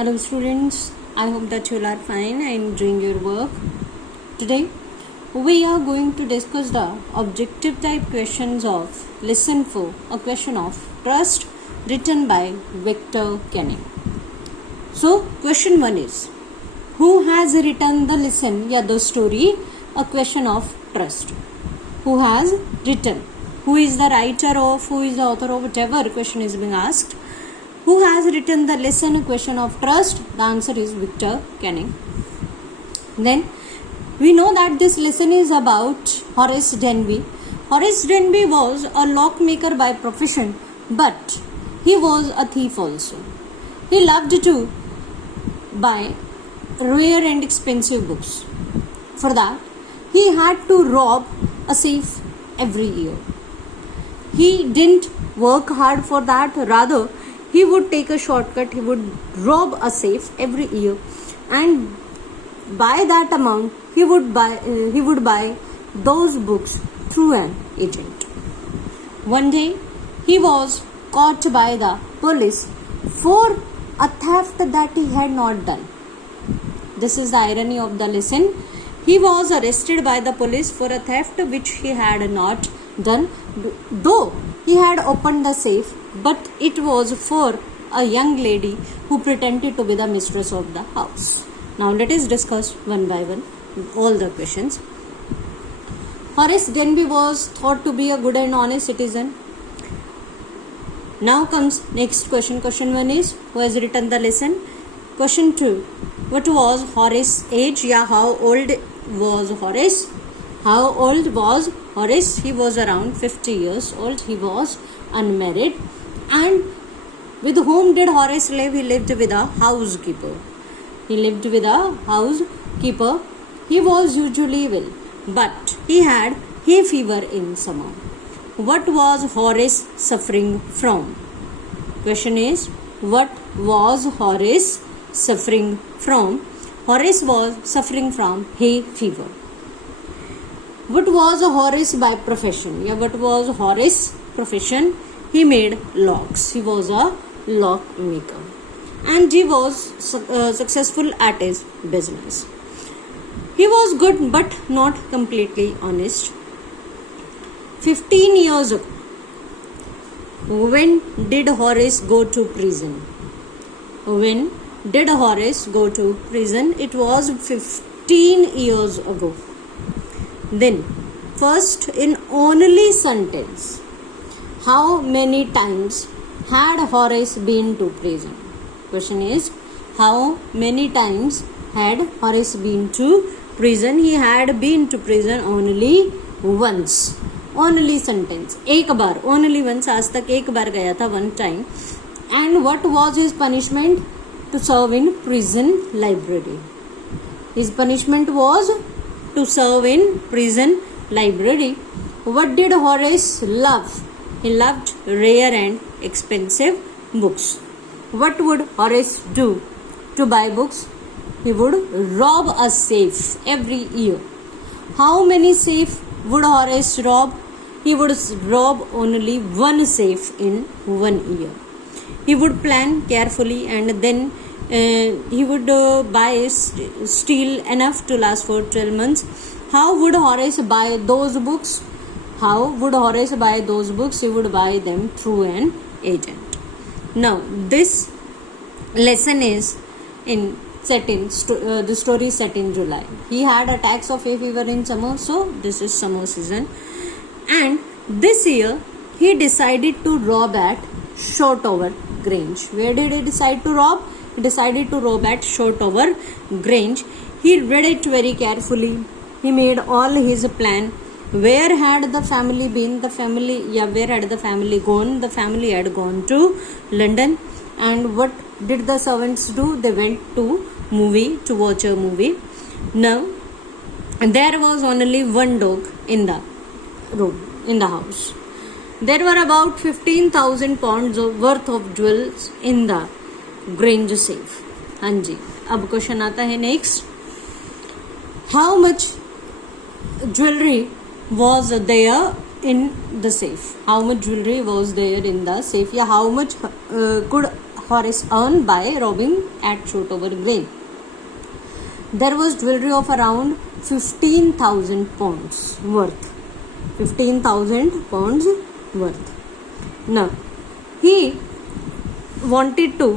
Hello students, I hope that you all are fine and doing your work. Today we are going to discuss the objective type questions of Listen 4, a question of trust written by Victor Kenning. So question 1 is, who has written the lesson या the story, a question of trust? Who has written? Who is the writer of, who is the author of, whatever question is being asked. Who has written the lesson, a question of trust? The answer is Victor Kenning. Then we know that this lesson is about Horace Denby. Horace Denby was a lockmaker by profession, but he was a thief also. He loved to buy rare and expensive books. For that, he had to rob a safe every year. He didn't work hard for that, rather he would take a shortcut. He would rob a safe every year, and by that amount he would buy those books through an agent. One day he was caught by the police for a theft that he had not done. This is the irony of the lesson. He was arrested by the police for a theft which he had not done, though he had opened the safe, but it was for a young lady who pretended to be the mistress of the house. Now let us discuss one by one all the questions. Horace Denby was thought to be a good and honest citizen. Now comes next question. Question 1 is, who has written the lesson? Question 2, what was Horace's age? Yeah, how old was Horace? How old was Horace? He was around 50 years old. He was unmarried. And with whom did Horace live? He lived with a housekeeper. He was usually well, but he had hay fever in summer. What was Horace suffering from? Question is, what was Horace suffering from? Horace was suffering from hay fever. What was Horace by profession? Yeah, what was Horace's profession? He made locks. He was a lock maker, and he was successful at his business. He was good but not completely honest. 15 years ago, when did Horace go to prison? When did Horace go to prison? It was 15 years ago. Then, first in only sentence, how many times had Horace been to prison? Question is, how many times had Horace been to prison? He had been to prison only once. Only sentence, एक बार, only once. आज तक एक बार गया था, one time. And what was his punishment? To serve in prison library. His punishment was to serve in prison library. What did Horace love? He loved rare and expensive books. What would Horace do to buy books? He would rob a safe every year. How many safes would Horace rob? He would rob only one safe in 1 year. He would plan carefully, and then he would buy steel enough to last for 12 months. How would Horace buy those books? How would Horace buy those books? He would buy them through an agent. Now, this lesson is the story is set in July. He had attacks of hay fever in summer, so this is summer season. And this year, he decided to rob at Shotover Grange. Where did he decide to rob? He decided to rob at Shotover Grange. He read it very carefully. He made all his plan. Where had the family been? Where had the family gone? The family had gone to London. And what did the servants do? They went to watch a movie. Now, there was only one dog in the room, in the house. There were about 15,000 pounds worth of jewels in the Grange safe. हाँ जी, अब question आता है next. How much jewelry was there in the safe? How much jewelry was there in the safe? Yeah, how much could Horace earned by robbing at Shotover Grange? There was jewelry of around 15,000 pounds worth. 15,000 pounds worth. Now, he wanted to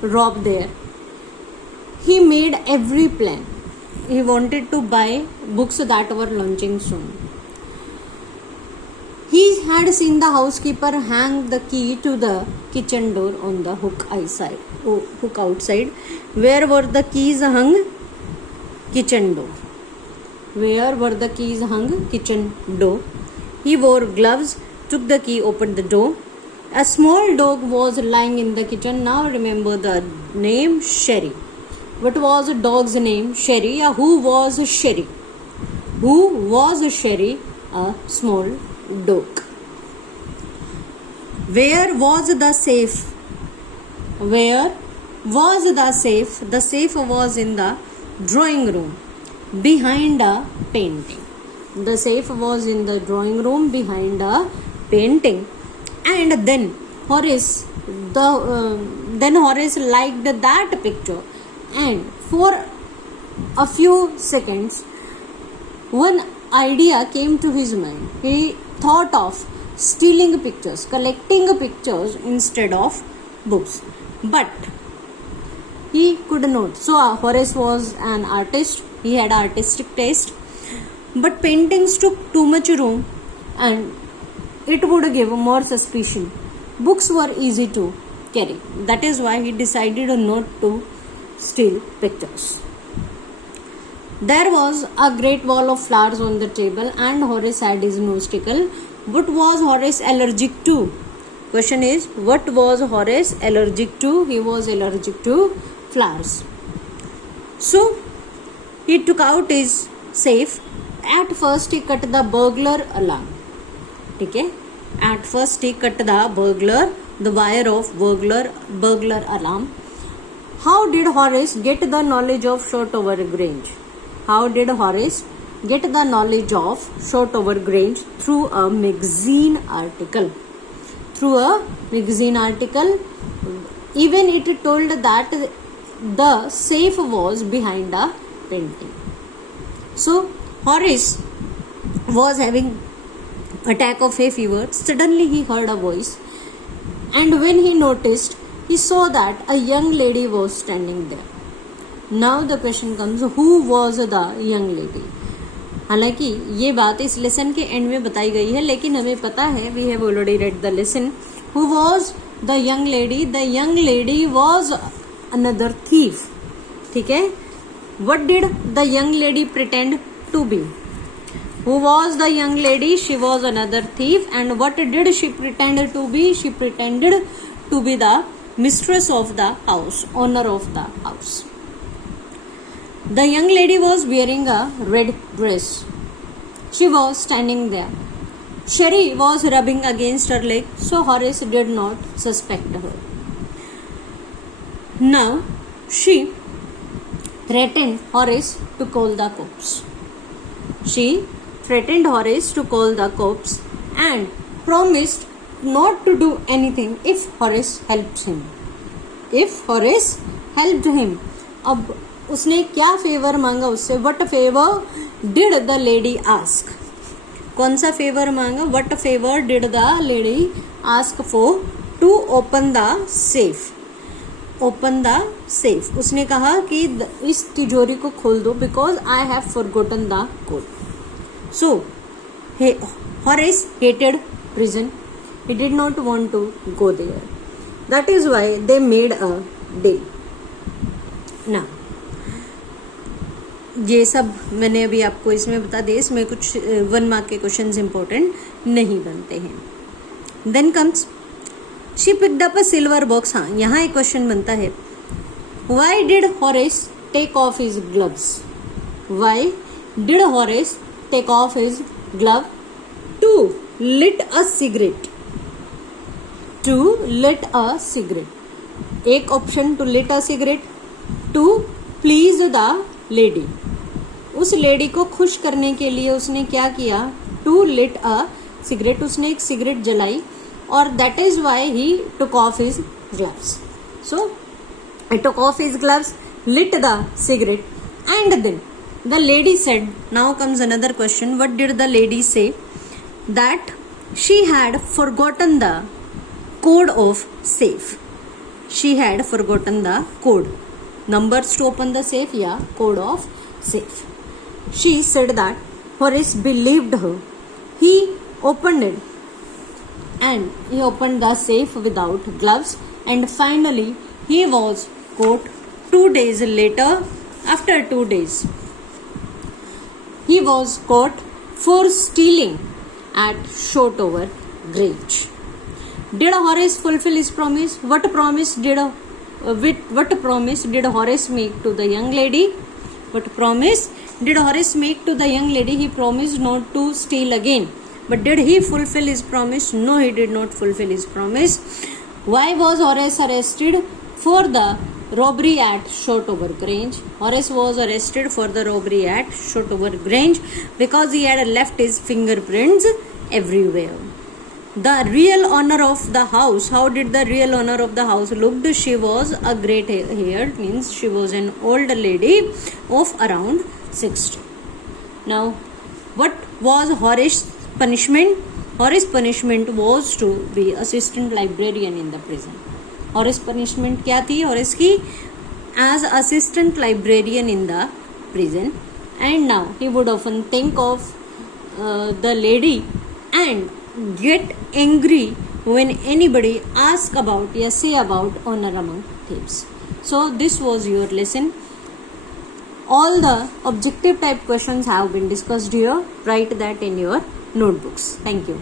rob there. He made every plan. He wanted to buy books that were launching soon. He had seen the housekeeper hang the key to the kitchen door on the hook outside. Where were the keys hung? Kitchen door. Where were the keys hung? Kitchen door. He wore gloves, took the key, opened the door. A small dog was lying in the kitchen. Now remember the name Sherry. What was the dog's name? Sherry. Who was Sherry? Who was Sherry? A small dog. Where was the safe? Where was the safe? The safe was in the drawing room behind a painting. The safe was in the drawing room behind a painting. And then Horace liked that picture, and for a few seconds one idea came to his mind. He thought of stealing pictures, collecting pictures instead of books, but he could not. So Horace was an artist. He had artistic taste, but paintings took too much room and it would give more suspicion. Books were easy to carry. That is why he decided not to steal pictures. There was a great wall of flowers on the table and Horace had his nose tickled. What was Horace allergic to? Question is, what was Horace allergic to? He was allergic to flowers. So he took out his safe. At first he cut the burglar alarm. Okay? At first he cut the wire of burglar alarm. How did Horace get the knowledge of Shotover Grange? How did Horace get the knowledge of Shotover Grange? Through a magazine article. Through a magazine article. Even it told that the safe was behind a painting. So Horace was having attack of hay fever. Suddenly he heard a voice, and when he noticed, he saw that a young lady was standing there. Now the question comes, who was the young lady? हालांकि ये बात इस lesson के and में बताई गई है, लेकिन हमें पता है, we have already read the lesson. Who was the young lady? The young lady was another thief. ठीक है? What did the young lady pretend to be? Who was the young lady? She was another thief. And what did she pretend to be? She pretended to be the mistress of the house, owner of the house. The young lady was wearing a red dress. She was standing there. Sherry was rubbing against her leg, so Horace did not suspect her. Now she threatened Horace to call the cops. She threatened Horace to call the cops and promised not to do anything if Horace helped him. If Horace helped him. अब उसने क्या favour मांगा उससे? What favor did the lady ask? कौन सा favour मांगा? What favor did the lady ask for? To open the safe. Open the safe. उसने कहा कि इस तिजोरी को खोल दो because I have forgotten the code. So Horace hated prison. He did not want to go there. That is why they made a deal. Now ये सब मैंने अभी आपको इसमें बता दिया. इसमें कुछ 1 मार्क के क्वेश्चंस इंपॉर्टेंट नहीं बनते हैं. Then comes she picked up a silver box. हाँ, यहाँ एक क्वेश्चन बनता है. Why did Horace take off his gloves? Why did Horace take off his glove? To lit a cigarette. To lit a cigarette. एक option to lit a cigarette. To please the lady. उस lady को खुश करने के लिए उसने क्या किया? To lit a cigarette. उसने एक सिगरेट जलाई और that is why he took off his gloves. So he took off his gloves, lit the cigarette, and then the lady said, now comes another question, what did the lady say? That she had forgotten the code of safe. She had forgotten the code. Numbers to open the safe, yeah, code of safe. She said that Horace believed her. He opened it, and he opened the safe without gloves, and finally he was caught 2 days later. After 2 days, he was caught for stealing at Shotover Grange. Did Horace fulfill his promise? What promise did Horace make to the young lady? What promise did Horace make to the young lady? He promised not to steal again. But did he fulfill his promise? No, he did not fulfill his promise. Why was Horace arrested? For the robbery at Shotover Grange. Horace was arrested for the robbery at Shotover Grange because he had left his fingerprints everywhere. The real owner of the house, how did the real owner of the house looked? She was a great haired, means she was an old lady of around 60. Now, what was Horace's punishment? Horace's punishment was to be assistant librarian in the prison. Horace punishment क्या थी Horace की? As assistant librarian in the prison. And now he would often think of the lady and get angry when anybody asks about या say about honor among thieves. So this was your lesson. All the objective type questions have been discussed here. Write that in your notebooks. Thank you.